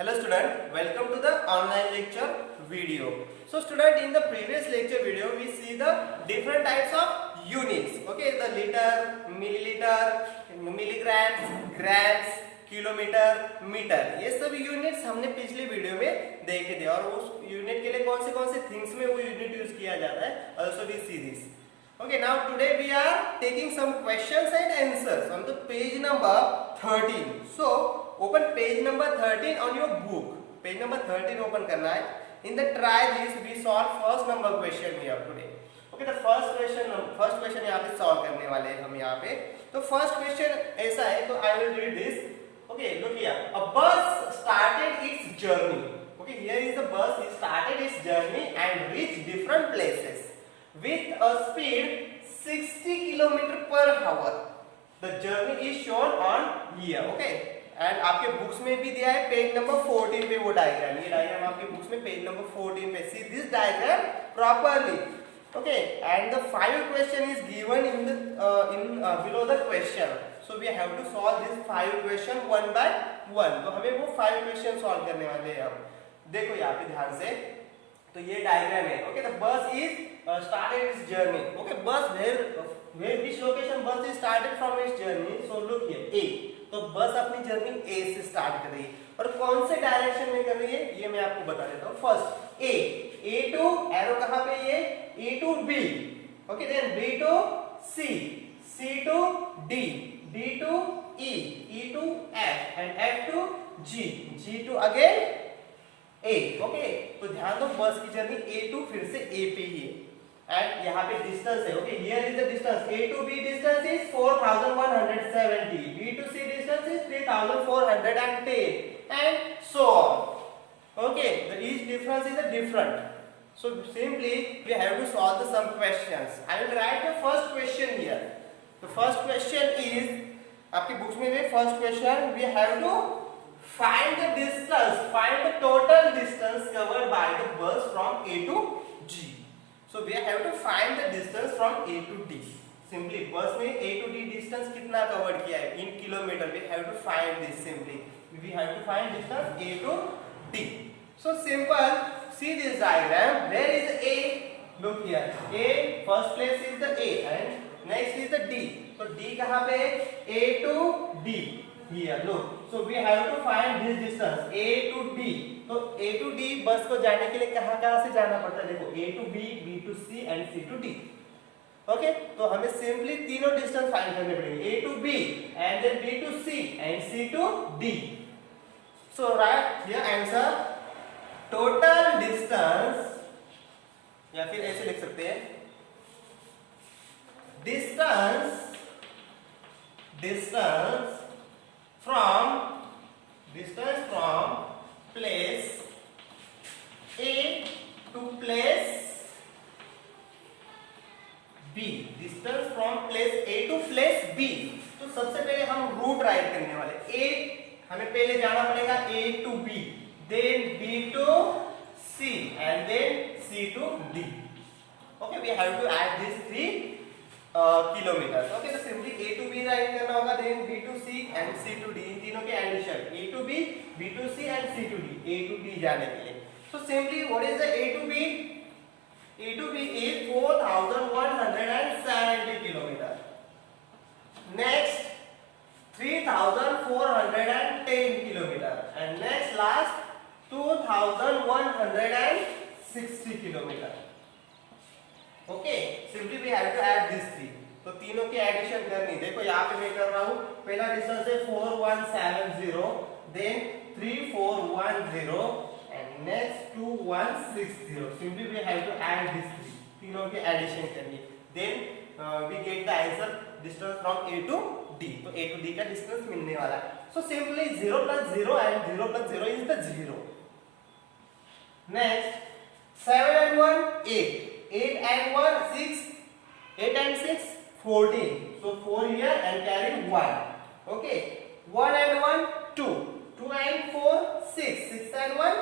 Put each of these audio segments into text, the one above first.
Hello student, welcome to the online lecture video. So student, in the previous lecture video we see the different types of units. Okay, the liter, milliliter, milligrams, grams, kilometre, metre, ये सभी units हमने पिछली video में देखे थे और उस unit के लिए कौन से थिंग्स में वो यूनिट यूज किया जाता है. Also we see this. Okay, now today we are taking some questions and answers on the page number 13. So open page number 13 on your book. Page number 13 open करना है. In the try this we solve first number question here today. Okay, the first question यहाँ पे solve करने वाले हैं हम यहाँ पे. तो first question ऐसा है, तो I will read this. Okay, look here. A bus started its journey. Okay, here is the bus. It started its journey and reached different places with a speed 60 km/h. The journey is shown on here. Okay. And आपके books में भी दिया है page number 14 पे वो diagram. ये diagram आपके books में पेज नंबर 14 पे. See this diagram properly. Okay, and the 5 question is given in the below the question. So we have to solve this 5 question one by one. तो हमें वो 5 question solve करने वाले हैं हम. देखो यहाँ पे ध्यान से. तो ये डायग्राम है. Okay, the bus is started its journey. Okay, bus where which location bus is started from its journey. So look here, A. तो बस अपनी जर्नी ए से स्टार्ट कर रही है और कौन से डायरेक्शन में कर रही है ये मैं आपको बता देता हूँ. फर्स्ट ए टू एरो कहाँ पे, ये A to B. Okay, then B to C, C to D, D to E, E to F and F to G, G to again A. Okay, तो ध्यान दो बस की जर्नी ए टू फिर से ए पे ही है. एंड यहाँ पे डिस्टेंस है. Okay, here is the distance. A to B distance is 4170, B to C distance is 3410 and so on. Okay, the each difference is a different. So simply we have to solve some questions. I will write the first question here. The first question is, आपकी books में भी first question we have to find the distance, find the total distance covered by the bus from A to G. So we have to find the distance from A to D. Simply bus में A to D distance कितना cover किया है in kilometer. We have to find this simply. We have to find distance A to D. So simple. See this diagram. Where is A? Look here. A first place is the A and next is the D. So D कहाँ पे? A to D. Here look. So we have to find this distance A to D. तो A to D बस को जाने के लिए कहाँ से जाना पड़ता है. देखो A to B, B to C and C to D. Okay, तो हमें सिंपली तीनों डिस्टेंस फाइंड करने पड़ेंगे. A to B and then B to C and C to D. So write here answer. Total distance, या फिर ऐसे लिख सकते हैं, distance from place A to place B. Distance from place A to place B. तो सबसे पहले हम रूट राइट करने वाले. A हमें पहले जाना पड़ेगा A to B, then B to C and then C to D. Okay, we have to add these 3 kilometers. Okay, so simply A to B right करना होगा, then B to C and C to D. इन तीनों के addition A to B, B to C and C to D. A to D जाने के लिए. So simply what is the A to B? A to B is 4170 kilometer. Next 3410 kilometer and next last 2160 kilometer. Okay, simply we have to add these 3. तो तीनों की addition करनी. देखो यहाँ पे मैं कर रहा हूँ. पहला डिस्टेंस है 4170, then 3410 and next 2160. Simply we have to add these 3. तीनों की एडिशन करनी. Then we get the answer distance from A to D. तो A to D का डिस्टेंस मिलने वाला है. So simply 0 plus 0 and 0 plus 0 is the 0. Next 7 and 1 8. 8 and 1 6. 8 and 6 14. So 4 here and carry 1. Okay. 1 and 1 2. 2 and 4 6. 6 and 1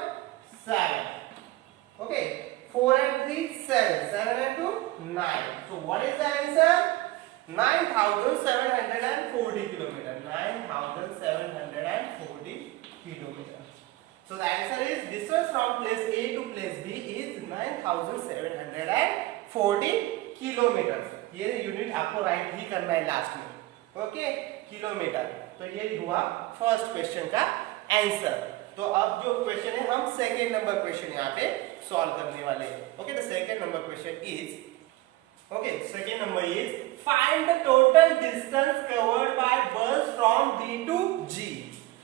7. Okay. 4 and 3 7. 7 and 2 9. So what is the answer? 9740 kilometer. 9740 kilometer. So the answer is distance from place A to place B is 9740 kilometre. ये unit आपको right ही करना है last में, okay, kilometre. तो ये हुआ first question का answer. तो अब जो क्वेश्चन है हम सेकेंड नंबर क्वेश्चन यहाँ पे सॉल्व करने वाले हैं। Okay, the second number question is, okay, second number is find the total distance covered by bus from D to G.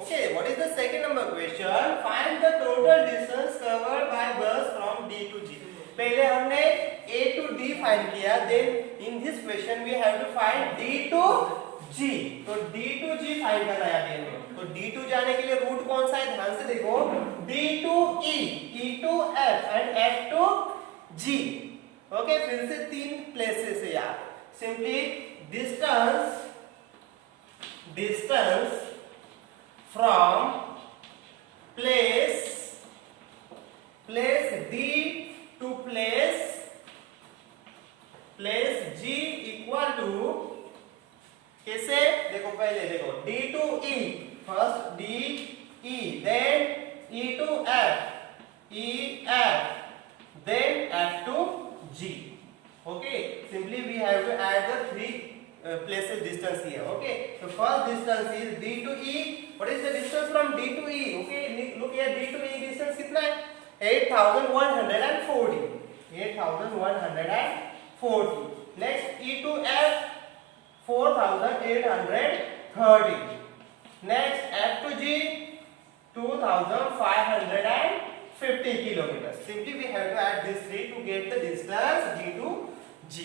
Okay, what is the second number question? Find the total distance covered by bus from D to G. पहले हमने A to D find किया, then in this question we have to find D to G. तो D to G find करना है अभी हमें। तो D to जाने के लिए रूट कौन सा है, ध्यान से देखो, D to E, E to F and F to G। Okay, फिर से तीन प्लेसेस है यार। Simply distance from place D to place G equal to, कैसे देखो, पहले देखो D to E, first D E, then E to F, E F, then F to G. Okay, simply we have to add the three places distance here. Okay, so first distance is D to E. What is the distance from D to E? Okay, look here, D to E distance कितना है, 8140, 8140. Next E to F, 4830. Next F to G, 2550 kilometers. Simply we have to add these three to get the distance D to G.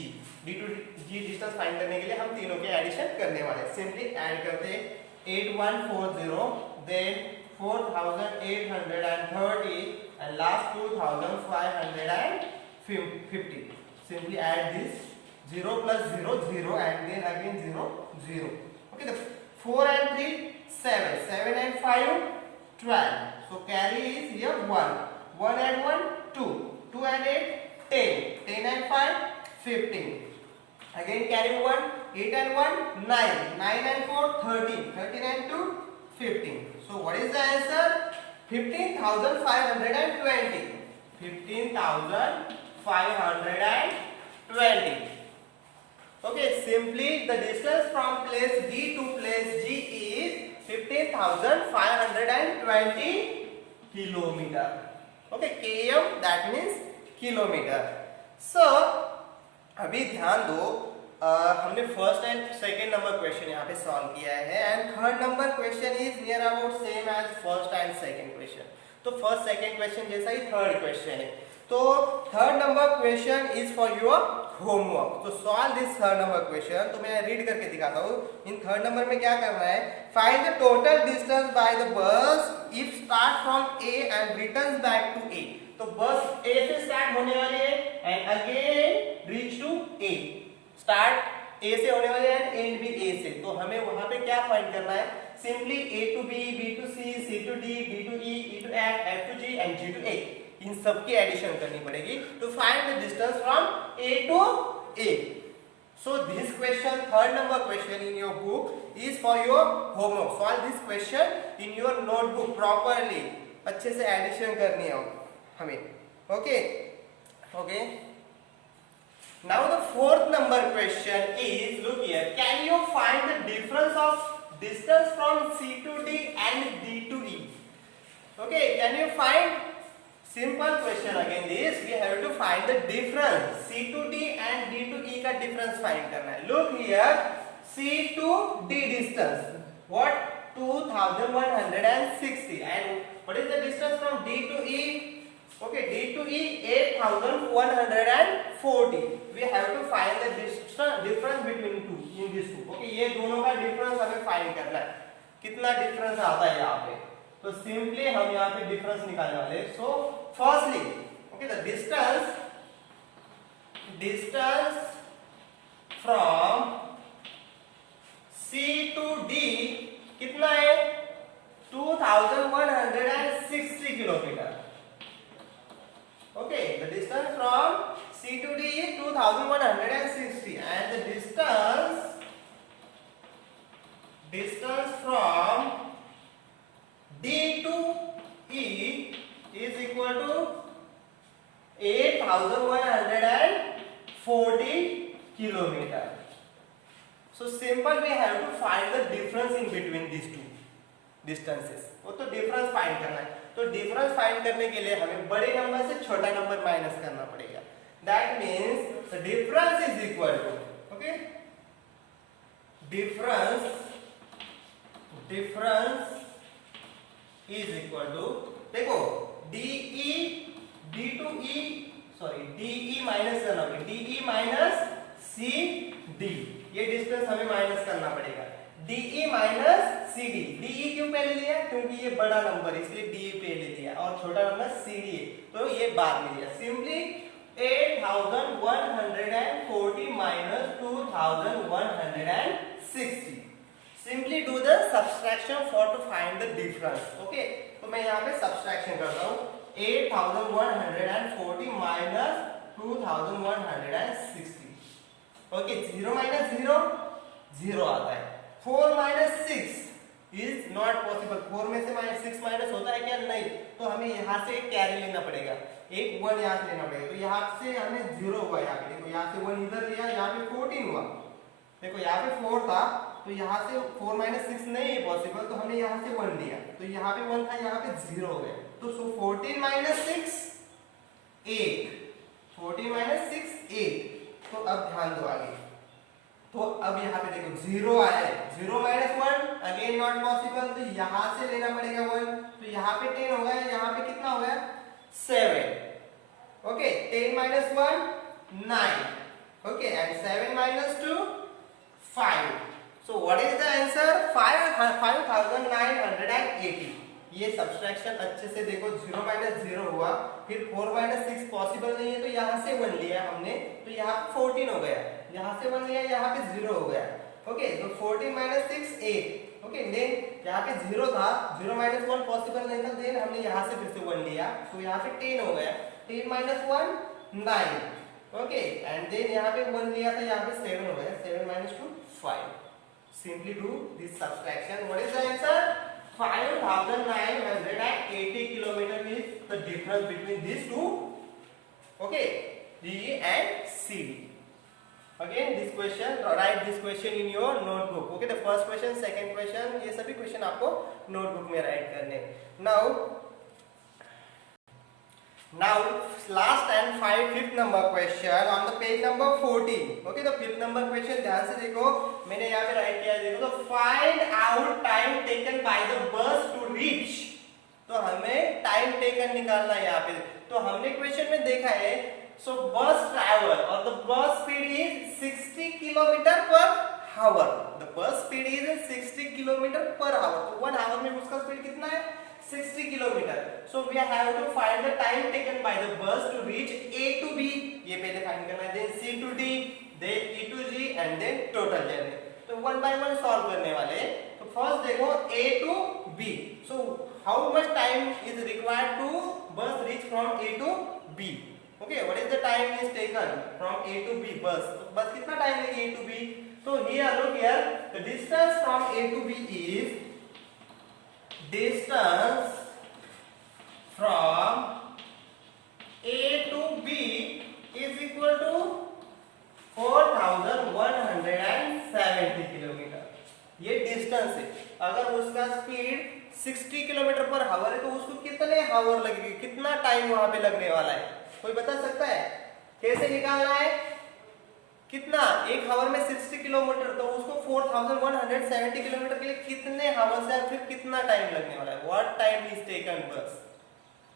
D to G distance find करने के लिए हम तीनों के addition करने वाले हैं। सिंपली ऐड करते 8140, then 4830 and last 2550. Simply add this 0 plus 0 0 and then again 0 0. Okay, the 4 and 3 7, 7 and 5 12. So carry is here 1, 1 and 1 2, 2 and 8 10, 10 and 5 15. Again carry 1, 8 and 1 9, 9 and 4 13, 13 and 2 15. So what is the answer? 15,520. 15,520. Okay, simply the distance from place D to place G is 15,520 kilometer. Okay, km that means kilometer. So अभी ध्यान दो, हमने first and second number question यहाँ पे solve किया है and third number question is near about same as first and second question. तो first second question जैसा ही थर्ड क्वेश्चन है। तो third number question is for your homework. तो solve this third number question. तो मैं रीड करके दिखाता हूँ। इन थर्ड नंबर में क्या करना है, find the total distance by the bus if start from A and returns back to A. तो बस ए से स्टार्ट होने वाली है and again reach to A. Start A से होने वाले हैं एंड भी ए से। तो हमें वहां पे क्या फाइंड करना है, simply A to B, B to C, C to D, D to E, E to F, F to G and G to A. इन सब की एडिशन करनी पड़ेगी to find the distance from A to A. So this question, third number question in your book is for your homework. Solve this question in your notebook properly. अच्छे से addition करनी है हमें। Okay okay, now the fourth number question is, look here, can you find the difference of distance from C to D and D to E? Okay, can you find, simple question again this, we have to find the difference C to D and D to E का difference find करना है। Look here, C to D distance, what, 2160 and what is the distance from D to E? Okay, D to E 8140. We have to find the difference between two in these two. Okay, ये दोनों का difference हमें find करना है। कितना difference आता है यहाँ पे? तो सिंपली हम यहाँ पे डिफरेंस निकालने वाले हैं। So firstly, okay, the distance from C to D कितना है? 2160 kilometre. Okay, the distance from C to D is 2160 and the distance from D to E 8140 kilometer. So simple we have to find the difference in between these two distances. वो तो difference find करना है, तो difference find करने के लिए हमें बड़े नंबर से छोटा नंबर माइनस करना पड़ेगा. That means the difference is equal to, okay, difference is equal to, देखो DE माइनस करना पड़ेगा, DE माइनस CD, ये डिस्टेंस हमें माइनस करना पड़ेगा. DE माइनस CD, DE क्यों पहले लिया? क्योंकि ये बड़ा नंबर है इसलिए DE पहले लिया और छोटा नंबर CD है तो ये बाद में लिया. Simply 8140 minus 2160. Simply do the subtraction for to find the difference. Okay, तो मैं यहाँ पे subtraction करता हूँ. 8140 minus 2160. Okay, 0 minus 0 0 आता है. 4 minus 6 is not possible. 4 में से -6 माइनस होता है क्या? नहीं. तो हमें यहाँ से एक कैरी लेना पड़ेगा, एक 1 यहाँ से लेना पड़ेगा. तो यहाँ से हमें 0 हुआ, यहाँ पे देखो, यहाँ से 1 इधर लिया, यहाँ पे 14 हुआ. देखो यहाँ पे 4 था तो यहाँ से 4 minus 6 नहीं है पॉसिबल, तो हमने यहाँ से 1 लिया, तो यहाँ पे 1 था, यहाँ पे 0 हो गया. तो 14 minus 6 8, 14 minus 6 8. तो अब ध्यान दो आगे, तो अब यहाँ पे देखो 0 आया है, 0 minus 1 अगेन नॉट पॉसिबल, तो यहाँ से लेना पड़ेगा 1. तो यहाँ पे 10 हो गया, यहाँ पे कितना हो गया? 7. Okay, 10 minus 1 9. Okay, and 7 minus 2 5. So what is the answer? 5980. ये सब्सट्रैक्शन अच्छे से देखो, 0 minus 0 हुआ, फिर 4 minus 6 पॉसिबल नहीं है तो यहाँ से 1 लिया हमने, तो यहाँ पे 14 हो गया, यहाँ से 1 लिया, यहाँ पे 0 हो गया. ओके, तो 14 minus 6 8. ओके, देन यहाँ पे 0 था, 0 minus 1 पॉसिबल नहीं था, देन हमने यहाँ से फिर से 1 लिया, तो यहाँ पे 10 हो गया. 10 minus 1 9. ओके, एंड देन यहाँ पे 1 लिया था, यहाँ पे 7 हो गया. 7 minus 2 5. Simply do this subtraction. What is the answer? 5980 kilometer is the difference between these two. Okay, DE and CD. Again, this question, write this question in your notebook. Okay, the first question, second question, ये सभी question आपको notebook में write करने. Now last and fifth number question on the page number 14. Okay, the fifth number question ध्यान से देखो, मैंने यहाँ पे write किया है, देखो, तो find out time taken by the bus to reach. तो हमें time taken निकालना है यहाँ पे. तो हमने question में देखा है, so bus travel और the bus speed is 60 kilometer per hour. The bus speed is 60 kilometer per hour. तो 1 hour में उसका speed कितना है? 60 kilometer. So we have to find the time taken by the bus to reach A to B. ये पहले find करना है, then C to D, then E to G and then total journey. तो one by one solve करने वाले हैं. तो first देखो A to B. So how much time is required to bus reach from A to B? Okay, what is the time is taken from A to B bus? बस कितना time लेगी A to B? So here look here, the distance from A to B is distance from A to B is equal to 4170 kilometre. ये distance है. अगर उसका speed 60 kilometre per hour है तो उसको कितने आवर लगेंगे, कितना टाइम वहां पे लगने वाला है? कोई बता सकता है? कैसे निकालना है? कितना एक आवर में 60 किलोमीटर, तो उसको 4170 किलोमीटर के लिए कितने आवर्स है, फिर कितना टाइम लगने वाला है? व्हाट टाइम इज टेकन बस.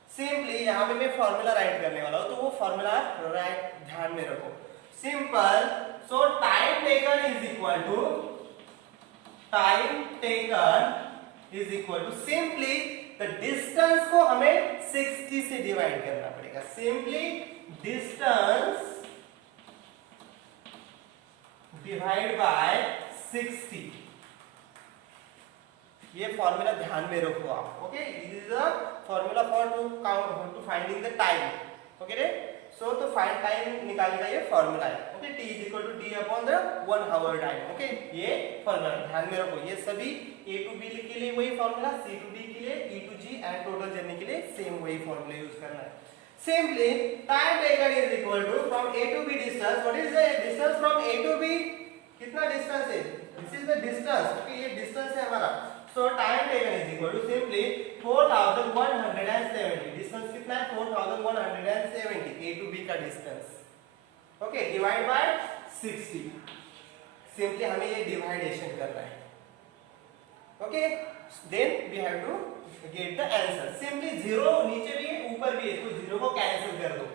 सिंपली यहाँ पे मैं फॉर्मूला राइट करने वाला हूँ, तो वो फॉर्मूला राइट ध्यान में रखो. Simple, so time taken is equal to simply the distance को हमें 60 से डिवाइड करना पड़ेगा. Simply distance divide by 60. ये फॉर्मूला ध्यान में रखो आप. Okay, this is the formula for to count to finding the time. Okay रे, सो तो फाइंड टाइम निकालने का ये फॉर्मूला है. Okay, t is equal to d upon the 1 hour time. Okay, ये फॉर्मूला ध्यान में रखो. ये सभी a टू b के लिए वही फॉर्मूला, c टू d के लिए, e to g and total journey के लिए सेम वही फॉर्मूला यूज करना है. Simply time taken is equal to from A to B distance. What is the distance from A to B? कितना distance है? This is the distance. Okay, ये distance है हमारा. So time taken is equal to simply 4170. Distance कितना है? 4170. A to B का distance. Okay, divide by 60. Simply हमें ये dividation करना है. Okay, then we have to get the answer. Simply zero नीचे भी है ऊपर भी है तो जीरो को कैंसिल कर दो.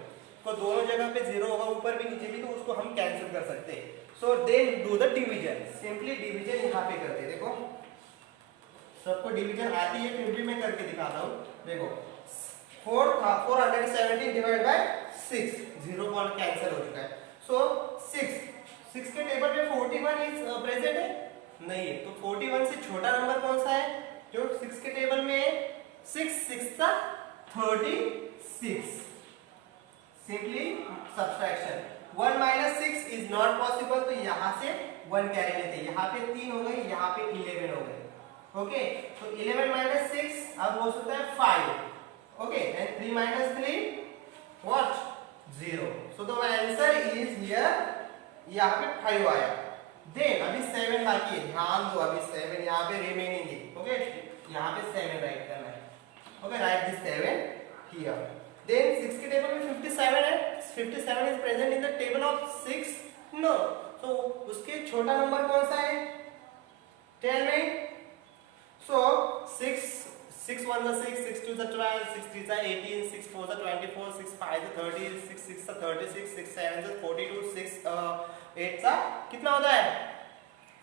तो दोनों जगह पे जीरो होगा ऊपर भी नीचे भी तो उसको हम कैंसिल कर सकते हैं. So then do the division. Simply division यहाँ पे करते हैं. देखो सबको डिवीजन आती है फिर भी मैं करके दिखाता हूँ. देखो 470 divide by 6 zero call cancel हो चुका है. So 6 के टेबल में 41 इज प्रेजेंट है नहीं है तो 41 से छोटा नंबर कौन सा है जो 6 के टेबल में है? 6 सा 36. Simply subtraction 1 minus 6 is not possible तो यहाँ से 1 कैरी लेते हैं. यहाँ पे 3 हो गए यहाँ पे 11 हो गए. ओके तो 11 minus 6 अब हो सकता है 5. Okay and 3 minus 3 what 0. so the answer is here. यहाँ पे 5 आया. देन अभी 7 बाकी है. ध्यान दो अभी 7 यहाँ पे रिमेनिंग है. ओके यहाँ पे 7 राइट करना है. Okay right this 7 here. Then 6 के टेबल में 57 है. 57 is present in the table of 6. No तो उसके छोटा नंबर कौन सा है? Tell me. So 6 1 is 6, 6 2 is 12, 6 3 is 18, 6 4 is 24, 6 5 is 30, 6 6 is 36, 6 7 is 42, 6 8 सा कितना होता है?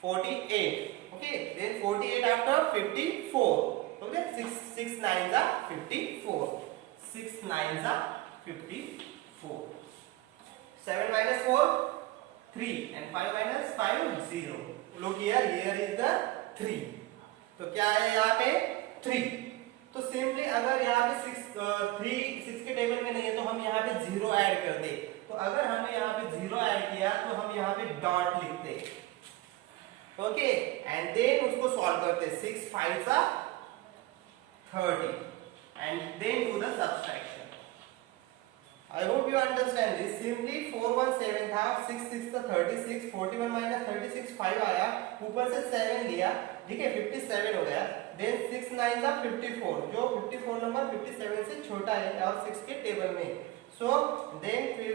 48. Okay then 48 after 54. Okay 6 9 is 54. 6 9 is 54. 7 minus 4 3 and 5 minus 5 0. Look here is the 3. तो क्या है यहाँ पे 3. तो सिंपली अगर यहाँ पे 6 के टेबल में नहीं है तो हम यहाँ पे 0 ऐड कर दे. तो अगर हमने यहाँ पे 0 ऐड किया तो हम यहाँ पे डॉट लिखते. ओके एंड देन उसको सॉल्व करते. 6 5 सा 30 and then do the subtraction. I hope you understand this. Simply 4 1 7 था 6 6 था 36 41 minus 36 5 आया ऊपर से 7 लिया. ठीक है 57 हो गया. देन 6 9 था 54 जो 54 नंबर 57 से छोटा है और 6 के टेबल में. सो देन फिर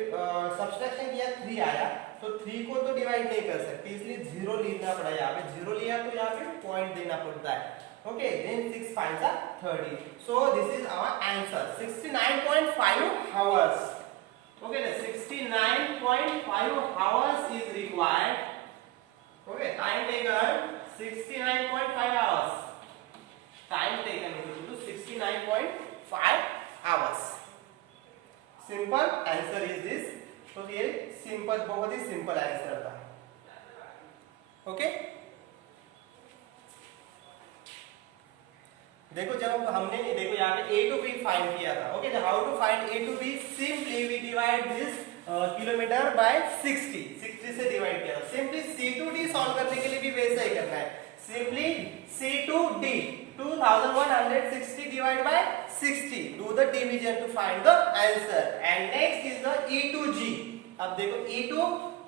सब्ट्रैक्शन किया 3 आया. तो 3 को तो डिवाइड नहीं कर सकते इसलिए 0 लेना पड़ा. यहाँ पे 0 लिया तो यहाँ पे पॉइंट देना पड़ता है. Okay, then 6 5 are 30. So this is our answer. 69.5 hours. Okay, the 69.5 hours is required. Okay, time taken 69.5 hours. Time taken is equal to 69.5 hours. Simple answer is this. तो ये simple बहुत ही simple answer था. Okay. देखो जब हमने देखो यहाँ पे A to B फाइंड किया था. Okay how to find A to B? Simply we divide this kilometre by 60 से डिवाइड किया. Simply C to D solve करने के लिए भी वैसा ही करना है. Simply C to D 2160 divide by 60. Do the division to find the answer. And next is the E to G. अब देखो E to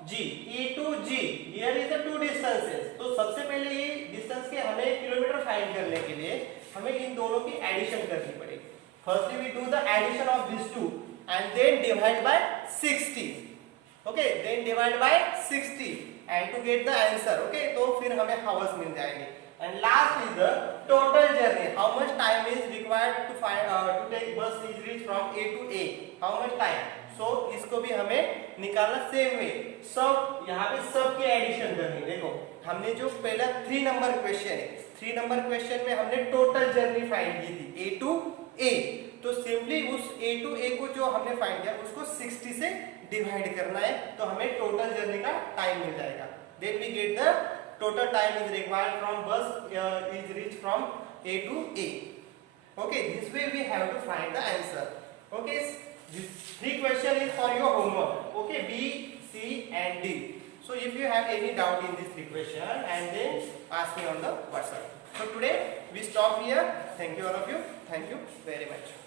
G here is the two distances. तो सबसे पहले ये डिस्टेंस के हमें किलोमीटर फाइंड करने के लिए हमें इन दोनों की एडिशन करनी पड़ेगी. Firstly we do the addition of this two and then divide by 60. Okay then divide by 60 and to get the answer. Okay तो फिर हमें हावर्स मिल जाएंगे. And last is the total journey. How much time is required to find to take bus is reach from A to A. How much time. So इसको भी हमें निकालना same way. सब यहाँ पे सब की एडिशन करनी. देखो हमने जो पहला 3 नंबर क्वेश्चन है 3 नंबर क्वेश्चन में हमने टोटल जर्नी फाइंड की थी A to A. तो सिंपली उस A to A को जो हमने फाइंड किया उसको 60 से डिवाइड करना है तो हमें टोटल जर्नी का टाइम मिल जाएगा. Then we get the total time is required from bus is reach from A to A. Okay, this way we have to find the answer. Okay, this 3 question is for your homework. Okay, B, C and D. So if you have any doubt in this 3 question and then ask me on the WhatsApp. So today we stop here. Thank you all of you. Thank you very much.